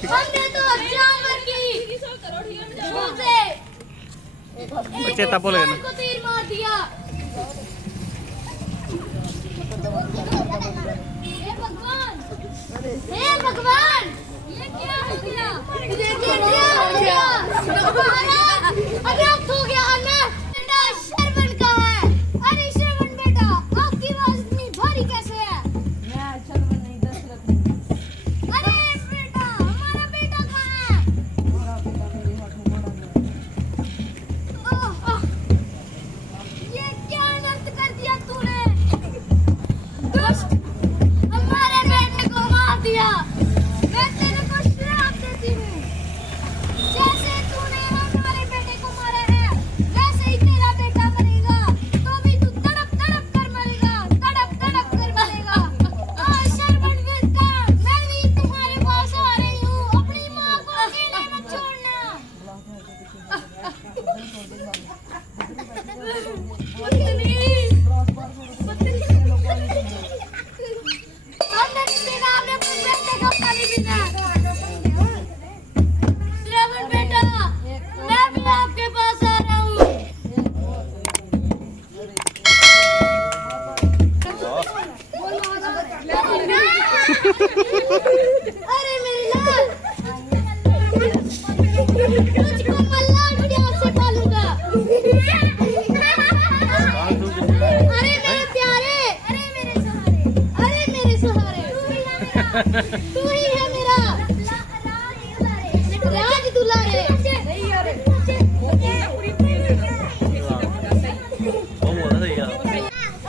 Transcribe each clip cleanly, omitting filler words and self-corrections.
हमने तो जानवर की चेता भूल गए को तीर मार दिया। हे भगवान ये क्या हो गया? ये क्या हो गया? अरे अब हो गया अन्ना। बेटा श्रवण कहाँ है? अरे श्रवण बेटा आपकी आवाज इतनी भारी कैसे है? मैं श्रवण नहीं दशरथ हूँ। अरे बेटा हमारा बेटा कहाँ है? हमारा बेटा मेरे हाथ में मरा गया। ये क्या अनर्थ कर दिया तूने? दुष्ट हमारे बेटे को मार दिया। मैं तेरे को श्राप देती हूँ। जैसे तूने हमारे बेटे को मारा है वैसे ही तेरा बेटा मरेगा। तो भी तू तड़प तड़प कर मरेगा, तड़प तड़प कर मरेगा। श्रवण बेटा मैं भी तुम्हारे पास आ रही हूँ। अपनी माँ को अकेले मत छोड़ना। श्रवण बेटा मैं भी आपके पास आ रहा हूँ। अरे मेरे लाल तुझको मल्लाह प्यार से पालूंगा। अरे मेरे प्यारे, अरे मेरे सहारे, अरे मेरे सहारे तू ही है मेरा राज दुलारे।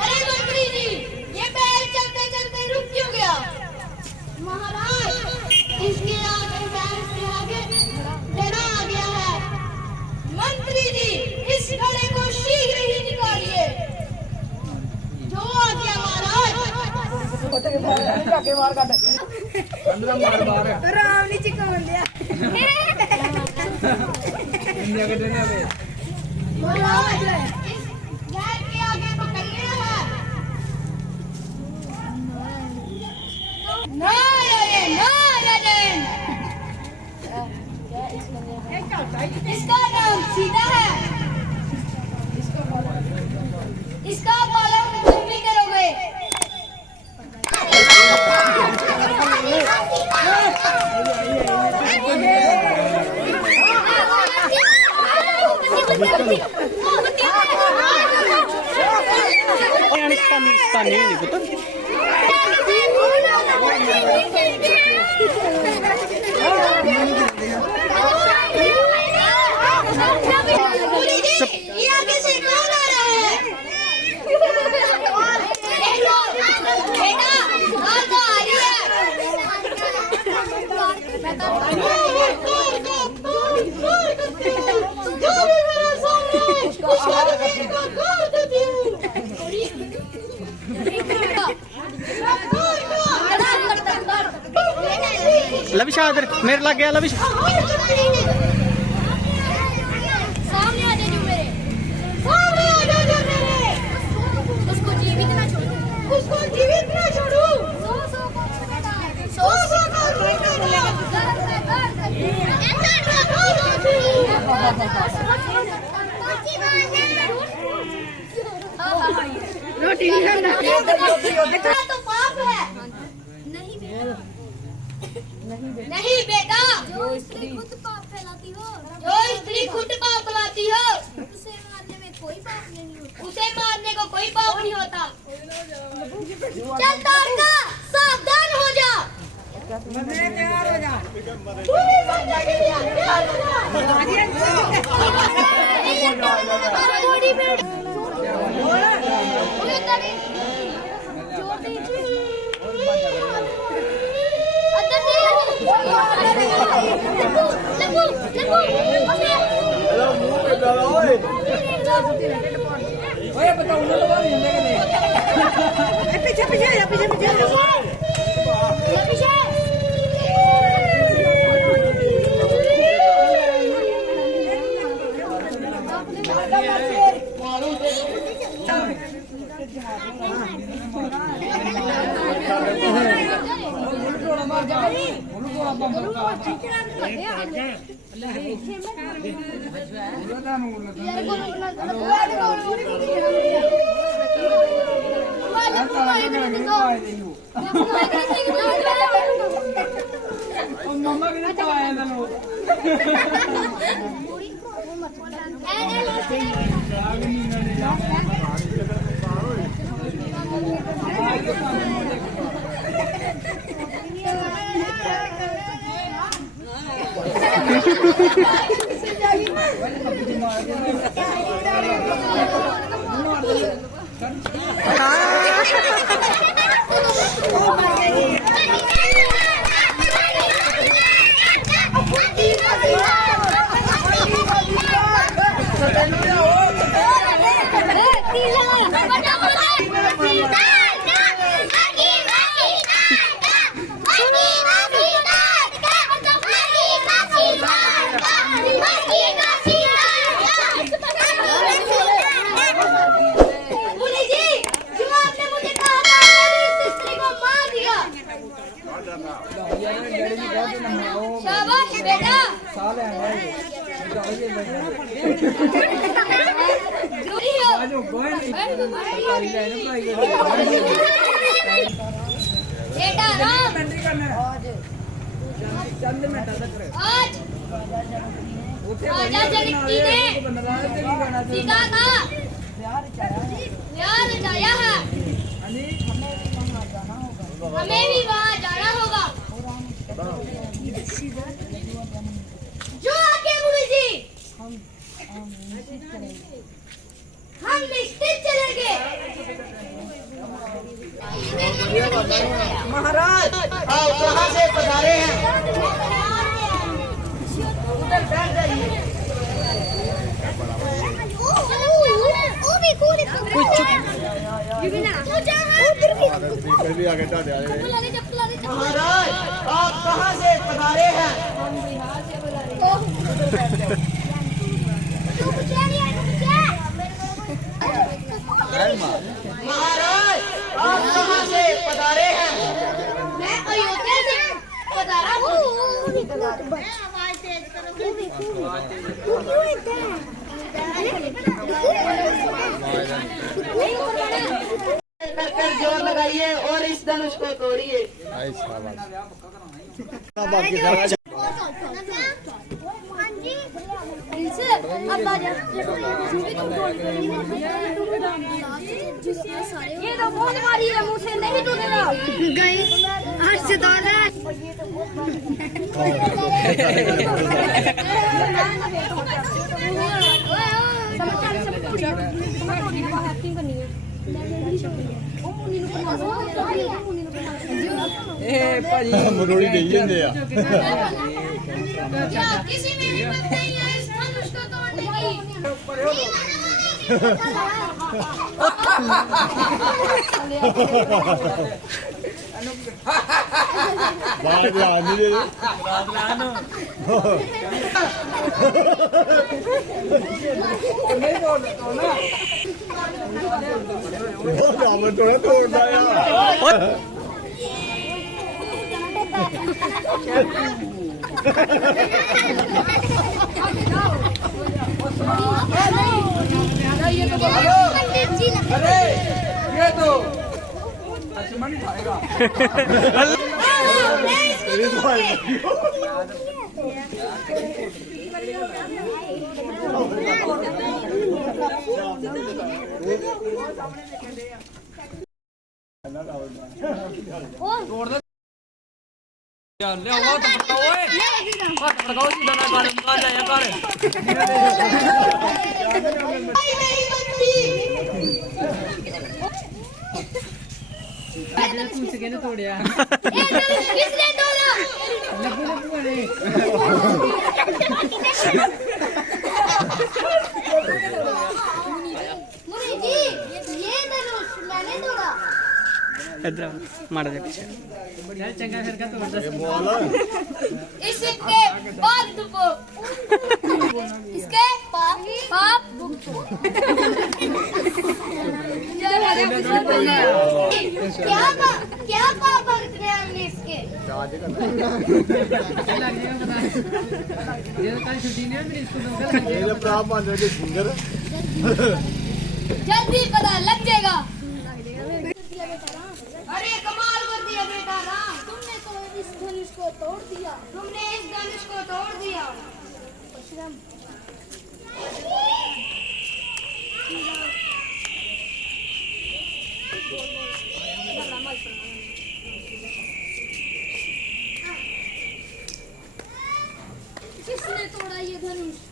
अरे मंत्री जी ये बैल चलते चलते रुक क्यों गया? महाराज इसके आगे बैल से आगे घोड़ा आ गया है। मंत्री जी इस घोड़े को शीघ्र ही निकालिए। जो आ गया महाराज। राम ने चिकन लिया। महाराज इस बैल के आगे पकड़िए है। नारायण नारायण। इसका नाम सीता है। इसका पालन तुम भी करोगे। नहीं पुत्र ये आगे से कौन आ रहा है? बेटा हाथ तो आ रही है। लविशा इधर मेरे लग गया लविश। सामने आ जाओ मेरे, सामने आ जाओ मेरे। उसको जीवित ना छोड़ो, उसको जीवित ना छोड़ो। सौ को रोटी नहीं खाना तो पाप है। नहीं बेटा जो स्त्री खुद पाप फैलाती हो, जो स्त्री खुद पाप फैलाती हो उसे मारने में कोई पाप नहीं होता। उसे मारने को कोई पाप नहीं होता। चल तारका सावधान हो जा। तैयार हो जा। पूरी जिंदगी तैयार हो जा। थोड़ी बेटा पीछे पीछे पीछे पीछे शाबाश बेटा। बेटा राम आज राजा जनकी ने सीता का प्यार रचाया है, हमें भी वहाँ जाना होगा। जो आगे गुरु जी हम निश्चित चलेंगे। महाराज आप कहाँ से पधारे हैं? उधर बैठ जाइए। महाराज आप कहाँ से पधारे हैं? महाराज आप कहाँ से पधारे हैं? मैं अयोध्या से पधारा हूँ। कर जोर लगाइए और इस धनुष को तोड़िए। ये तो बहुत भारी है, मुझसे नहीं टूटेगा। गई हर्ष ਮਰੋੜੀ ਦੇਈ ਜਾਂਦੇ ਆ क्या किसी में हिम्मत नहीं है इस धनुष को तोड़ने की? ਬਾਹਰ ਧਿਆਨ ਨਹੀਂ ਦੇ ਰਾਮਨ ਤੋਂ ਤੋੜਦਾ ਆ अरे ये तो लक्ष्मण खाएगा। किसने तोड़ा? मुनि जी ये धनुष मैंने तोड़ा। इधर मार दे पीछे इसके बाद तुमको इसके पाप क्या पाप बरतने हमने इसके? जल्दी पता लग जाएगा। अरे कमाल कर दिया बेटा राम, तुमने तो इस धनुष को तोड़ दिया।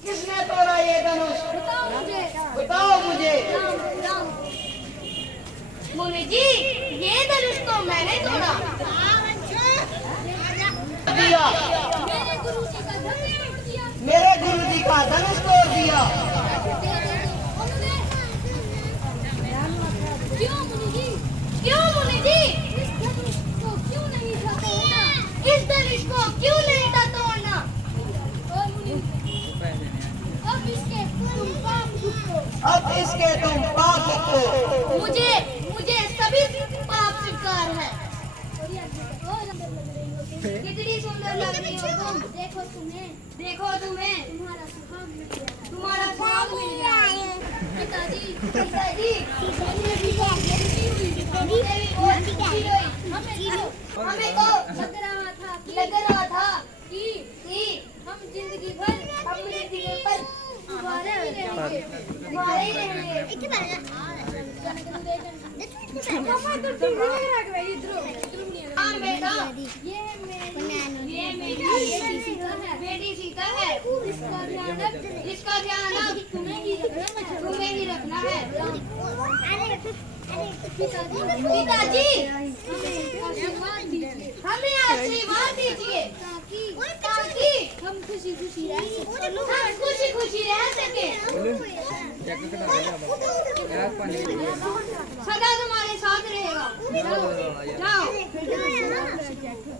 किसने तोड़ा ये धनुष? बताओ मुझे। राम। मुनि जी, ये धनुष तो मैंने तोड़ा। मेरे गुरु जी का धनुष तोड़ दिया। क्यों मुनि जी? इस धनुष को क्यों नहीं था तोड़ना? अब इसके तुम पाप को मुझे सभी पाप स्वीकार है। कितनी सुंदर लग रही हो तुम। देखो तुम्हें तुम्हारा भाग मिल गया। पिताजी हमें तो लग रहा था कि हम जिंदगी भर तुम्हारे ही रहेंगे। हाँ बेटा, ये मेरी बेटी सीता है। इसका ध्यान अब तुम्हें ही रखना है। पिताजी हमें आशीर्वाद दीजिए ताकि हम खुशी खुशी रह सके। सदा तुम्हारे साथ रहेगा। जाओ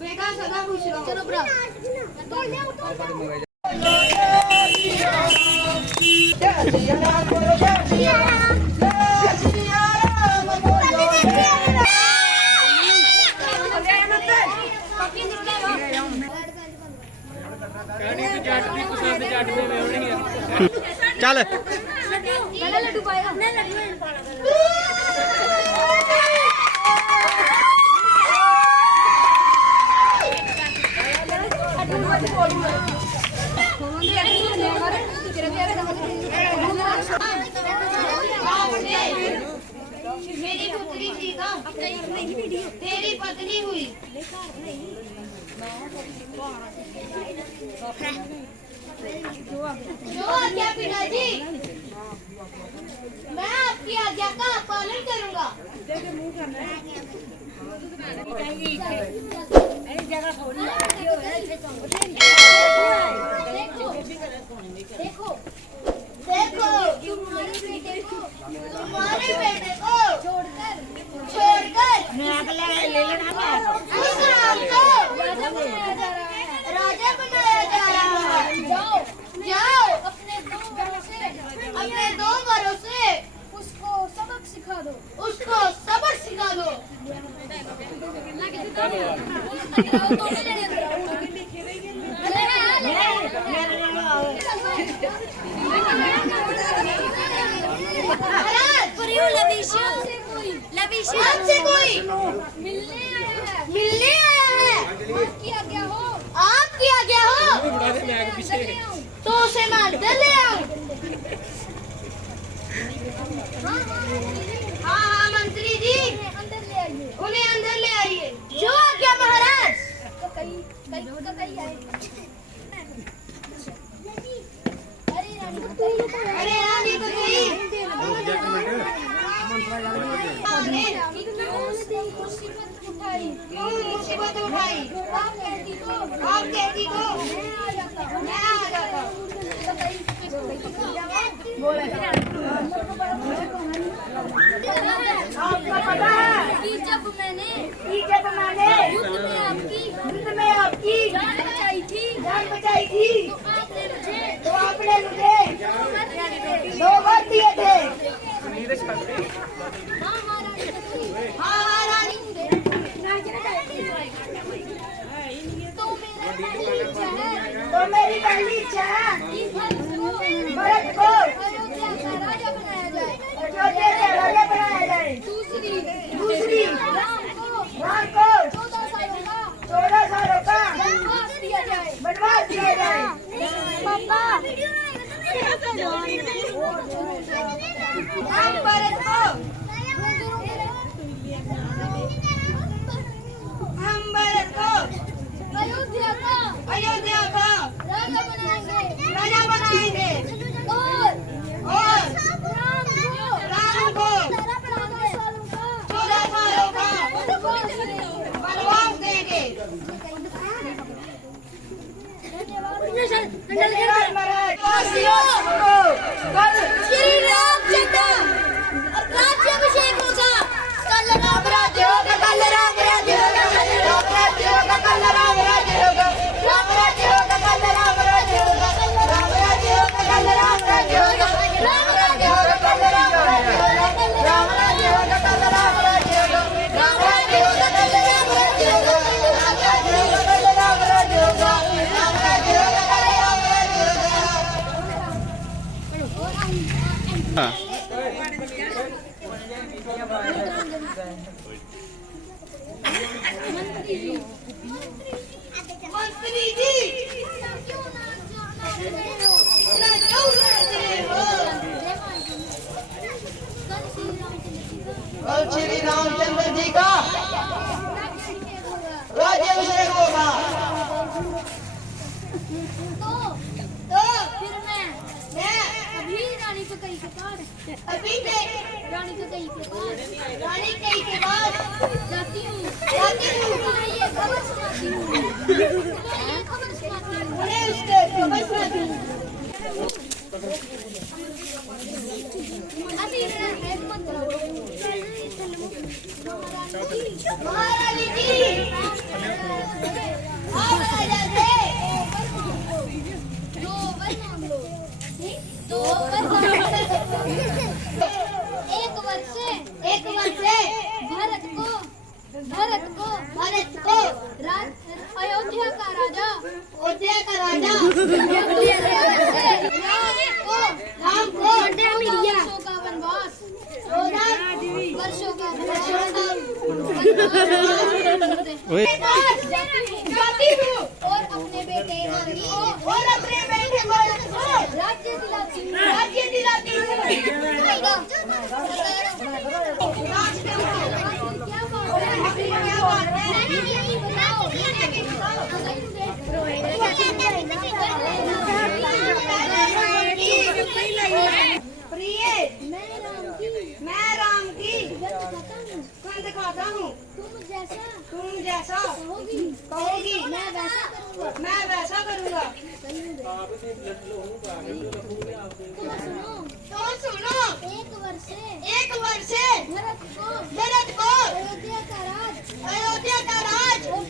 बेटा, सदा खुश रहो। चलो चल लड्डू पाएगा। मेरी पुत्री सीता तेरी पत्नी हुई। जो आज्ञा पिताजी, मैं आपकी आज्ञा का पालन करूंगा। देखो तुम्हारे बेटे को छोड़कर राजा बनाया जा रहा है। जाओ अपने दो बरों से उसको सबक सिखा दो। आपसे कोई मिलने आया है। आपकी आज्ञा हो तो उसे मैं अंदर ले आऊं। हाँ मंत्री जी, उन्हें अंदर ले आइए। जो आज्ञा महाराज। अरे रानी तो गई। मुसीबत उठाई। आप कहती तो मैं आ जाता। आपको पता है कि जब मैंने युद्ध में आपकी जान बचाई थी तो आपने मुझे 2 वर दिए थे। श्री रामचंद्र राज्याभिषेक होगा कल राम राज्य होगा कल राम राज्य होगा राम राज्य होगा कल राम राज्य होगा राम राज्य होगा कल राम राज्य होगा राम राज्य होगा कल राम राज्य होगा राम राज्य होगा कल राम राज्य होगा राम राज्य होगा कल राम राज्य होगा राम राज्य होगा कल राम राज्य होगा राम राज्य होगा कल राम राज्य होगा राम राज्य होगा कल राम राज्य होगा। हाँ मंत्री जी इतना क्यों लड़ते हो? कल श्री रामचंद्र जी का राज्याभिषेक होगा। तो फिर मैं अभी रानी को कहीं के पास रानी को कहीं के पास जाती हूँ उन्हें ये खबर सुनाती हूँ उन्हें उसके खबर सुनाती हूँ। अभी एक मंत्र महारानी जी महाराजा से दो वर एक वर्ष भरत को अयोध्या का राजा राम को वर्षों का वनवास जाती हूँ और अपने बेटे को राज्य दिलाती प्रिय मैं राम की कौन दिखाता हूँ तुम जैसा कहोगी मैं वैसा करूँगा। तो सुनो एक वर्ष भरत को अयोध्या का राज और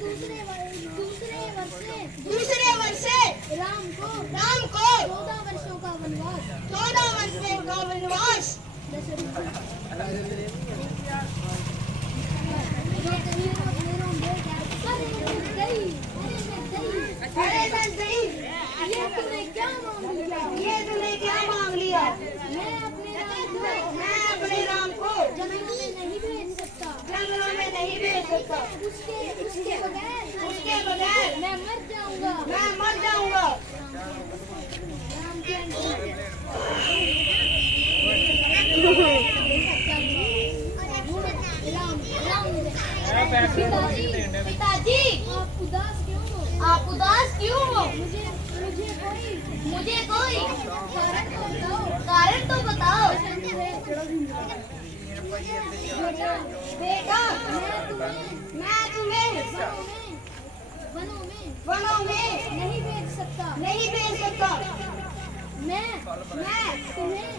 दूसरे वर्ष राम को 14 वर्षों का वनवास। अरे नहीं ये तूने क्या मांग लिया? मैं अपने राम को जंगलों में नहीं भेज सकता उसके बगैर मैं मर जाऊंगा। पिताजी आप उदास क्यों हो? मुझे कोई कारण तो बताओ। बेटा मैं तुम्हें वनों में नहीं भेज सकता। मैं तुम्हें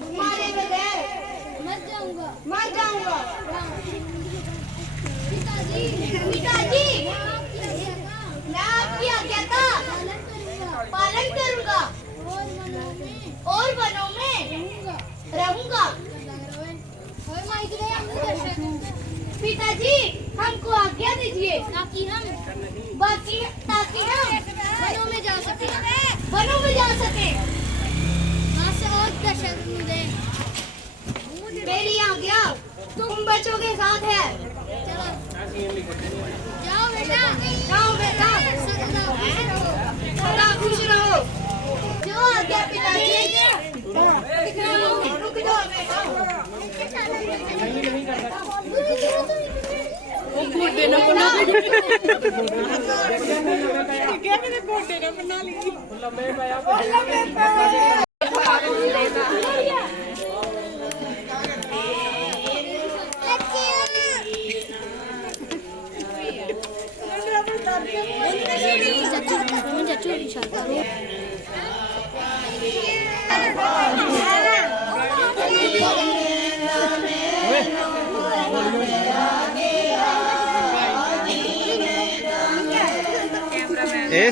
तुम्हारे बगैर मर जाऊंगा। पिताजी मैं आपकी आज्ञा का पालन करूंगा और वनों में रहूंगा। पिताजी हमको आज्ञा दीजिए ताकि हम वनों में जा सके। मेरी आज्ञा तुम बच्चों के साथ है। चलो जाओ बेटा सदा खुश रहो। जो आज्ञा पिताजी रुक जाओ बेटा। ए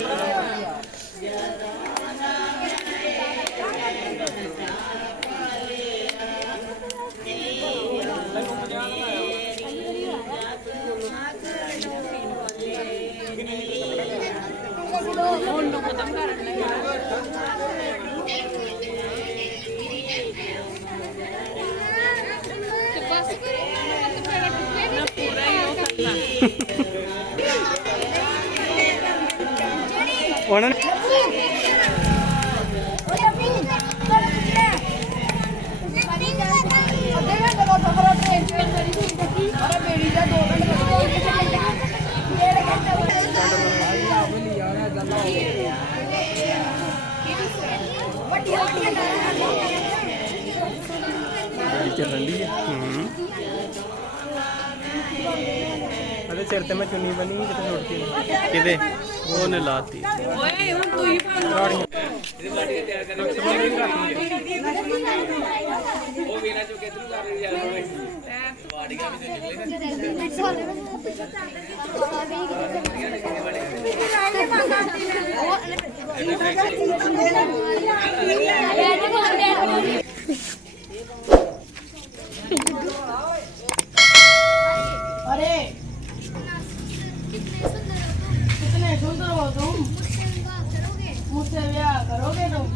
उन्होंने अरे सिर ते मैं चुन्नी बनी कितने उड़ती किते ओने लाती अरे कितने सुंदर हो तुम, मुझसे ब्याह करोगे तुम?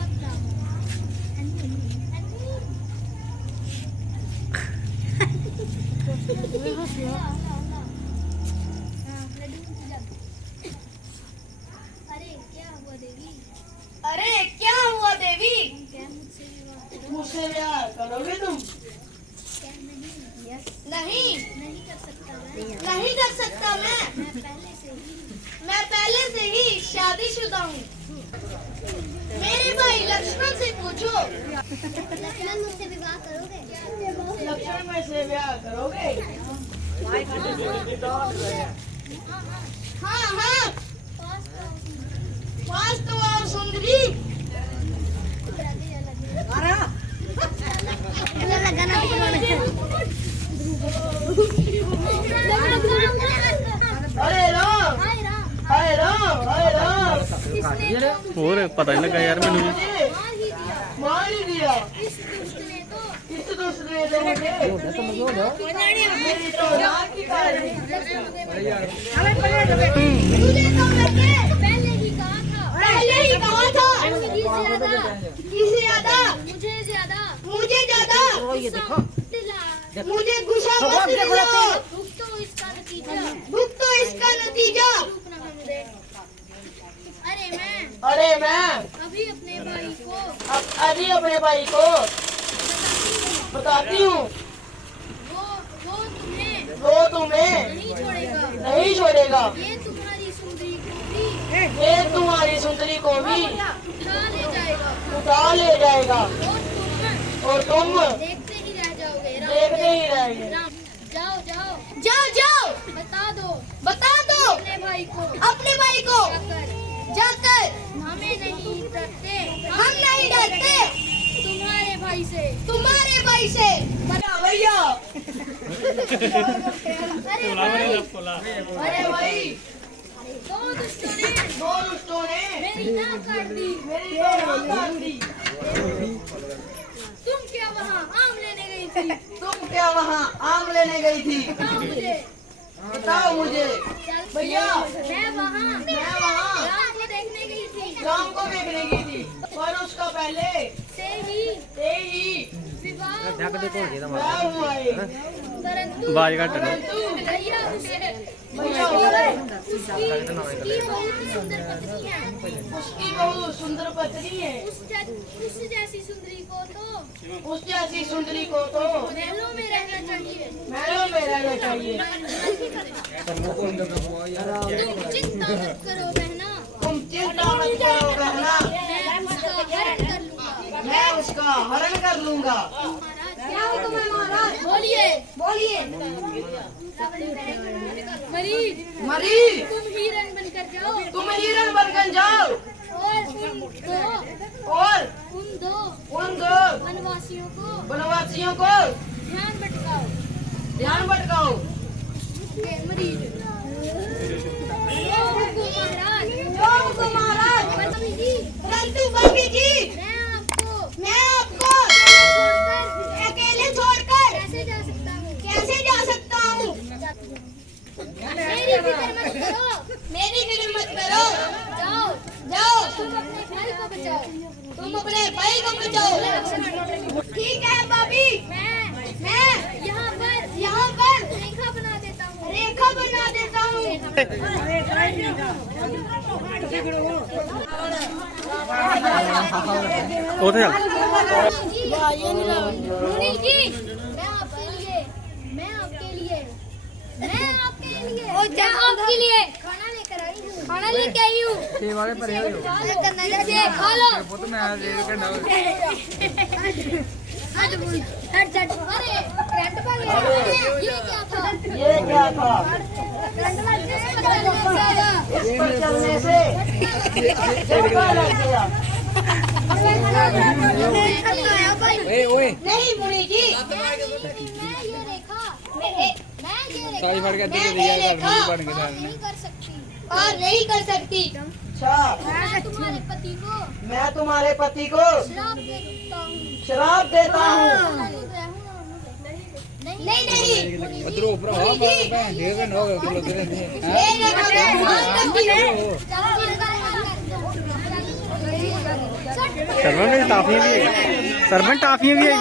अरे क्या हुआ देवी, मुझसे ब्याह करोगे तुम? नहीं नहीं कर सकता मैं पहले से ही शादीशुदा हूँ। मेरे भाई लक्ष्मण से पूछो। लक्ष्मण मुझसे विवाह करोगे? लक्ष्मण में से ब्याह करोगे? हाँ हाँ वास्तव और सुंदरी। अरे राम हाय राम हाय राम, और पता नहीं लगा यार मैंने मार ही दिया इस दुष्ट ने तो मुझे मेरी तो नाक ही काट दी। तुझे तो मैंने पहले ही कहा था किसे ज्यादा मुझे ज्यादा मुझे गुस्सा मत दिलाओ। भुगतो इसका नतीजा। अरे मैं अभी अपने भाई को बताती हूँ, वो तुम्हें नहीं छोड़ेगा। ये तुम्हारी सुंदरी को भी उठा ले जाएगा और तुम देखते ही रह जाओगे। राम, जाओ बता दो अपने भाई को जाकर हम नहीं डरते तुम्हारे भाई से। भैया अरे भाई दो दुष्टों ने मेरी नाक काट दी। तुम क्या वहाँ आम लेने गई थी? बताओ मुझे भैया। मैं वहाँ राम को देखने गई थी पर उसका पहले से ही विवाह हुआ है। परंतु बाज घट भैया उसकी बहुत सुंदर पत्नी है। उसकी बहुत सुंदर पत्नी है। उस जैसी सुंदरी को तो महलों में रहना चाहिए। तुम चिंता मत करो बहना, मैं उसका हरण कर लूंगा। क्या हो तुम्हें महाराज? बोलिए मरी तुम हिरण बनकर जाओ और उन दो वनवासियों को ध्यान भटकाओ। मरीज महाराज उधर चल मुनी जी मैं आपके लिए और क्या आपके लिए खाना लेकर आई हूँ खाना लेके आई हूँ खा लो अरे करंट पा गया ये क्या था करंट इस पर चलने से झटका लग गया। नहीं मुनी जी मैं ये रेखा और नहीं कर सकती अच्छा मैं तुम्हारे पति को शराब देता हूँ। नहीं सरवन टाफियां भी है सरवन टाफियां भी है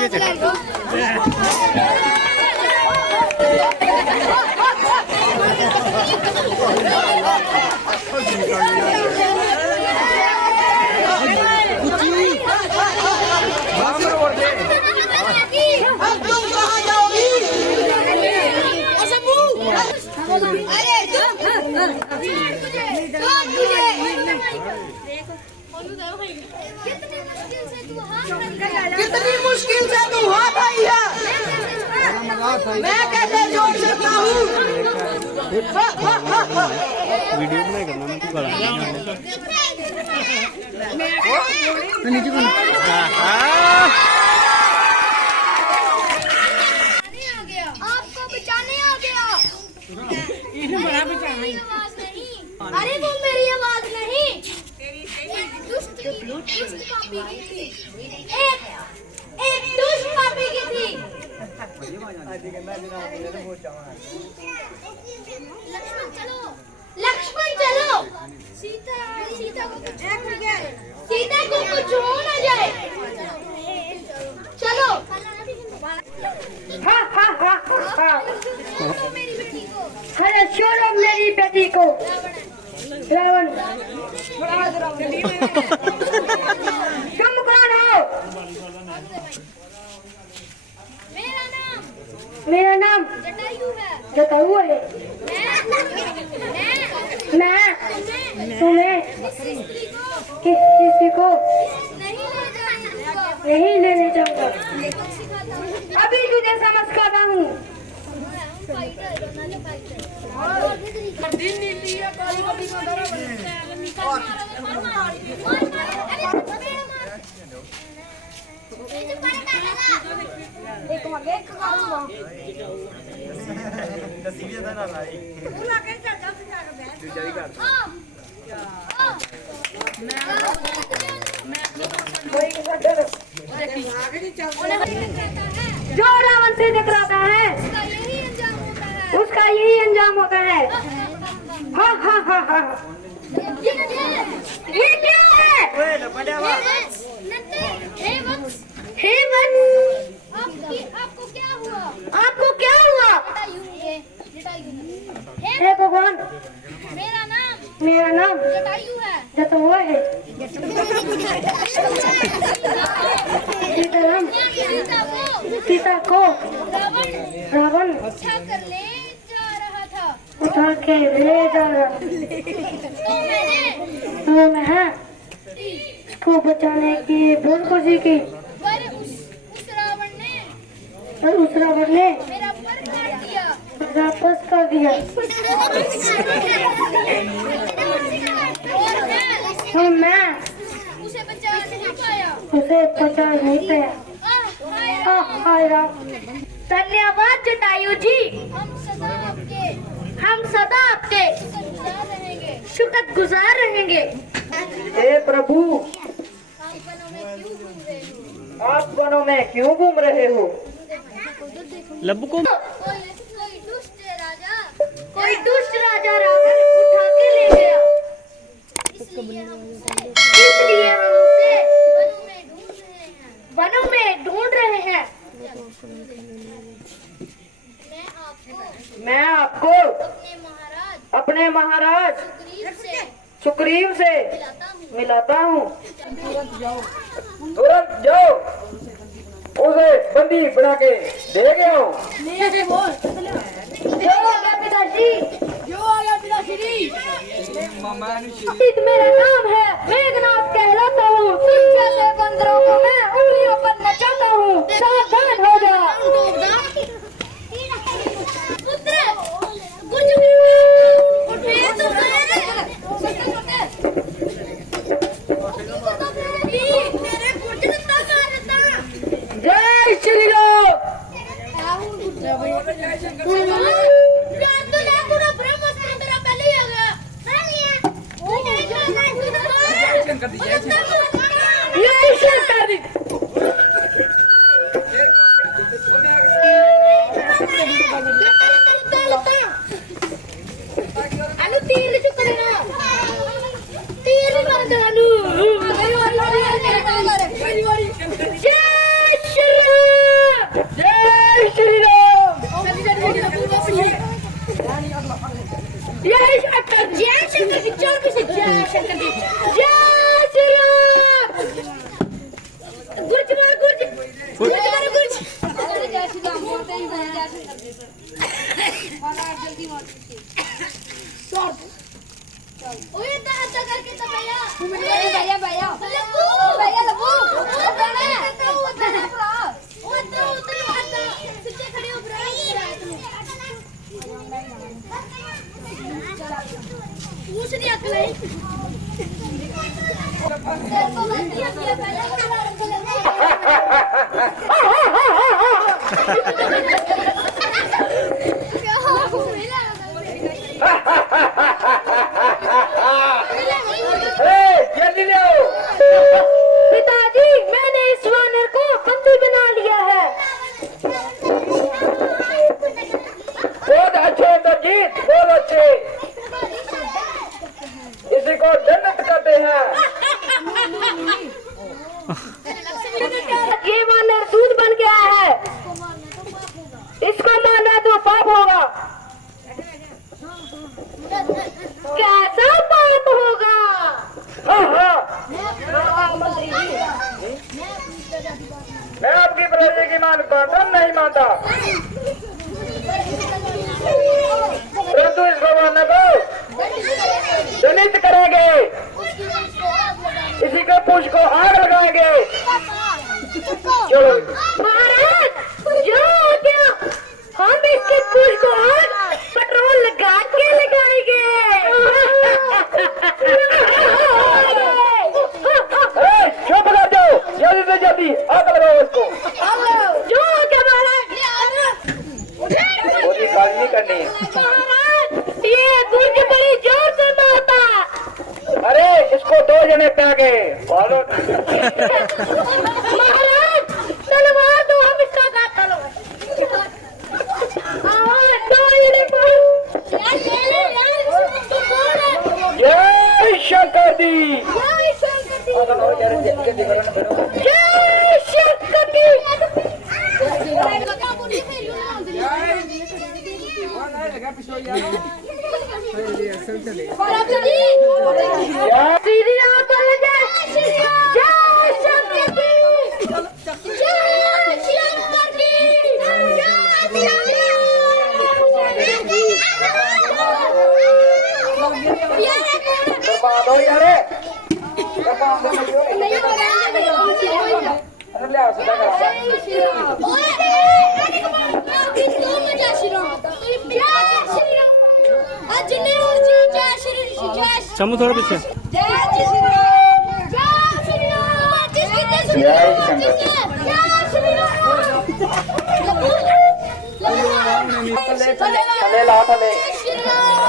अब तुम कहाँ जाओगी? कितनी मुश्किल से तू हाथ आई है, मैं कैसे जोड़ सकता हूँ? वीडियो बनाए करना मैं तू गला आपको बचाने आ गया। अरे वो मेरी आवाज नहीं दुष्ट पापी की थी एक दुष्ट पापी की थी। लक्ष्मण चलो सीता को कुछ हो न जाए। चलो अरे छोड़ो मेरी बेटी को रावण। तुम कौन हो? मेरा नाम जटायु है। जटायु है। मैं तुम्हें किसी को नहीं लेने जाऊंगा। अभी तुझे समझ कर रहा हूँ। जो रावण से टकराता है उसका यही अंजाम होता है। हाँ हाँ हाँ हाँ। ये क्या है? हे वंश, आपको क्या हुआ? आपको क्या हुआ? हे भगवान, मेरा नाम जटायु है। जटायु है। सीता को रावण उठा कर ले जा रहा था। उठा के ले जा रहा तो मैं को बचाने की बहुत कोशिश की, पर उस रावण ने मेरा पर काट दिया। वापस कर दिया। और मैं उसे बचा नहीं पाया। उसे बचा नहीं पाया। धन्यवाद जटायु जी। हम सदा आपके शुक्रगुजार रहेंगे। हे प्रभु, आप वनों में क्यों घूम रहे हो? लब्बू को कोई दुष्ट राजा रावण उठा के ले गया, इसलिए हम उसे वनों में ढूंढ रहे हैं। मैं आपको अपने महाराज सुग्रीव से सुग्रीव से मिलाता हूँ। मिलाता हूँ। तुरंत जाओ उसे बंदी बना के दे दो। जो आ गया पिताजी। मेरा नाम है मेघनाथ कहलाता हूँ। तुम जैसे बंदरों को मैं उंगलियों पर नचाता हूँ। सावधान हो जा। जय श्री राम। जय शंकर जी। अनु तीर से करेगा तीर मार दे अनु जय श्री राम। जय श्री राम। जय शंकर जी। जय शंकर जी चल किसे जय शंकर जी जय श्री राम। गुरज मार गुरज गुरज जय श्री राम बोलते ही जय शंकर जी मारा जल्दी मार ओए दादा करके तो भैया भैया लबू सीधे खड़े हो पूछ नहीं अकल जल्दी ले आओ। पिताजी मैंने इस वानर को बंदी बना लिया है। बहुत अच्छे दरजीत बहुत अच्छे। इसी को जन्नत कहते हैं। ये वानर दूध बन गया है। इसको मारना तो पाप होगा। कैसा पाप होगा? मैं आपकी प्रजा की मानता नहीं मानता, परंतु इसको मानने को दंडित करेंगे। इसी के पूछ को आग लगाएंगे। चलो महाराज जो हो गया, हम इसके पूछ को आग पेट्रोल लगा के लगाएंगे। चुप कर जाओ, जल्दी से जल्दी आग लगाओ उसको। जो हो गया महाराज। कोई गाली नहीं करनी है। महाराज ये दूध बड़ी जोर से मारता। अरे इसको 2 जने पे आ गए। महाराज तलवार दो, हम इसका गाता लो। जय शंकर जी। जय शंकर जी। श्री राम बोल जय श्री राम। जय शंकर जी। जय शंकर बर्बाद हो यारे। ले आओ सीधा कर। चमू थोड़ा पीछे। थले ला थले।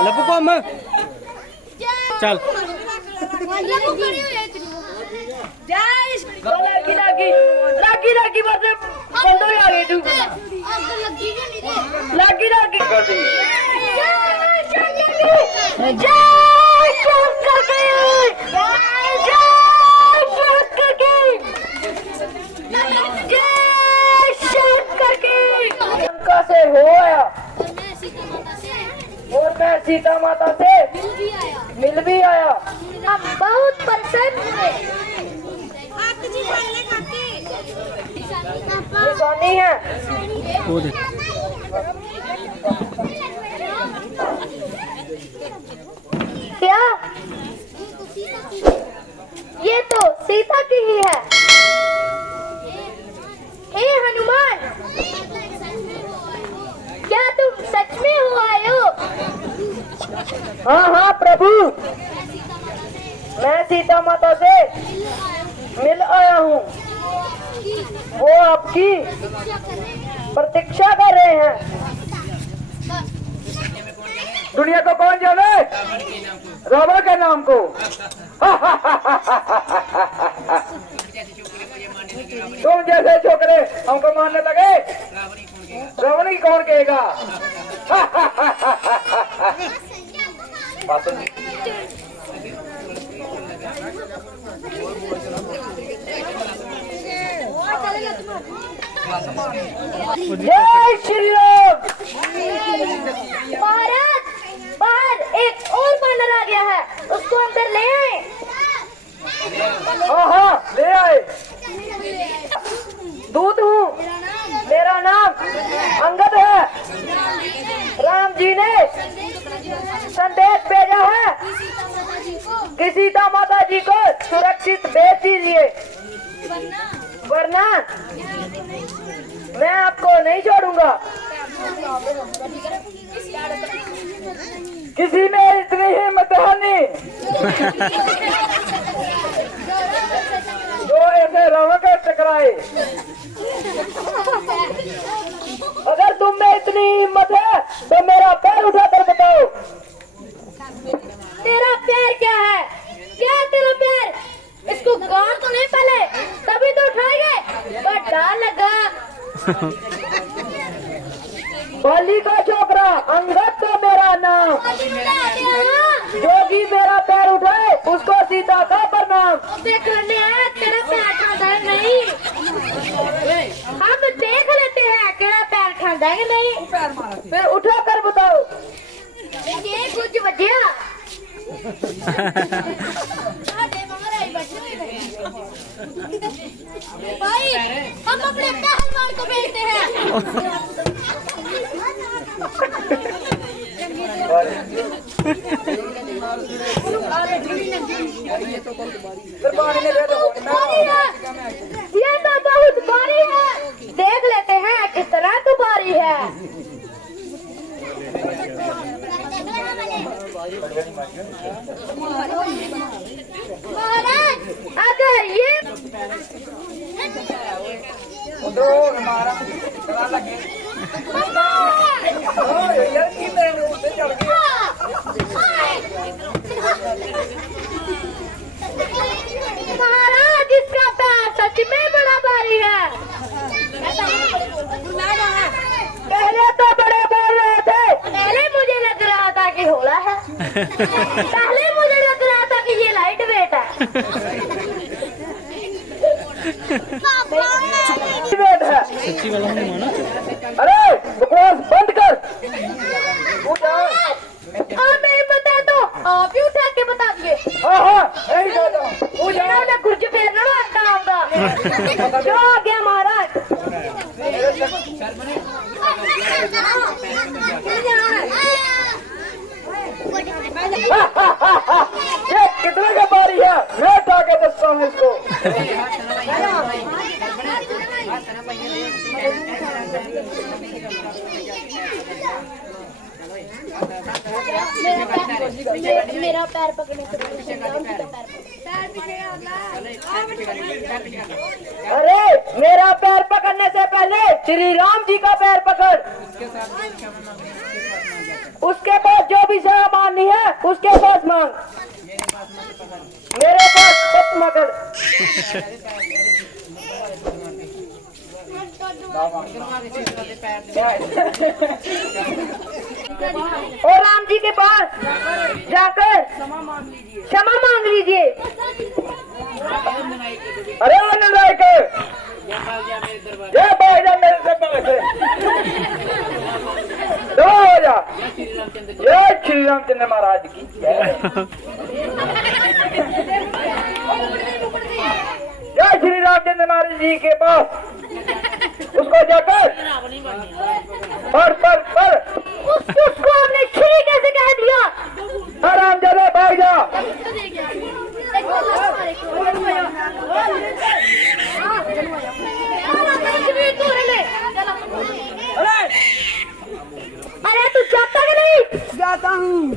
लपू को हम चल। लागी लागी बस बंदो ही आ गई तू। लागी लागी। जय शंकर की। जय शंकर की। लंका से हो आया और मैं सीता माता से मिल भी आया। हम बहुत प्रसन्न हैं। निशानी है। वो देख क्या ये तो सीता की ही है। हे हनुमान, क्या तुम सच में हो आए हो? हाँ हाँ प्रभु, मैं सीता माता से मिल आया हूँ। वो आपकी प्रतीक्षा कर रहे हैं। दुनिया को कौन जाने, रावण के नाम को। तुम जैसे छोकरे हमको मानने लगे, रावण की कौन कहेगा। जय श्री राम। महाराज, बाहर एक और बानर आ गया है, उसको अंदर ले आए। हाँ हाँ ले आए। दूत हूँ, मेरा नाम अंगद है। राम जी ने संदेश भेजा है कि सीता माता जी को सुरक्षित भेज दीजिए, वरना मैं आपको नहीं छोड़ूंगा। किसी में इतनी हिम्मत है नहीं जो ऐसे रावण को टकराए। अगर तुम में इतनी हिम्मत है तो मेरा पैर उठाकर बताओ। तेरा पैर क्या है? क्या है तेरा पैर? इसको गाड़ तो नहीं पहले, तभी तो उठाएंगे। पर डाल लगा। बाली का छोकरा अंगद तो मेरा नाम। जोगी मेरा पैर उठाए उसको सीता का प्रणाम। देखने आया, तेरा पैर खादा है नहीं। हम देख लेते हैं तेरा पैर खादा है नहीं। फिर उठा कर बताओ। ये कुछ बचिया। भाई, हम अपने पहलवान को भेजते हैं। ये तो बहुत भारी है, देख लेते हैं किस तरह तो भारी है। महाराज, अगर ये महाराज, इसका पैर सच में बड़ा भारी है। पहले तो बड़े बोल रहे थे। पहले मुझे लग रहा था कि होला है। पहले मुझे लग रहा था कि ये लाइट वेट है। वेट है। सच्ची वाला नहीं माना। अरे बकवास बंद कर। आप नहीं बता तो आप ही उठा के बता दिए। हाँ हाँ यही जाओ। इन्होंने कुछ फेरना आता होगा। जो आ गया महाराज। ये कितने का बारी है, मैं उठा के दसता हूँ इसको। मेरा पैर पकड़ने से अरे मेरा पैर पकड़ने से पहले श्री राम जी का पैर पकड़। उसके पास जो भी सामानी है उसके पास मांग। मेरे पास मत मगर। और राम जी के पास जाकर क्षमा मांग लीजिए। अरे नायक, जय भाईजान मेरे दरबार से। दो हो जा। जय श्री रामचंद्र महाराज की जय। जय श्री रामचंद्र महाराज जी के पास उसको जाकर पर उसको आपने श्री कैसे कह दिया? आराम ज्यादा भाग जा। अरे तू जाता कि नहीं? जाता हूँ।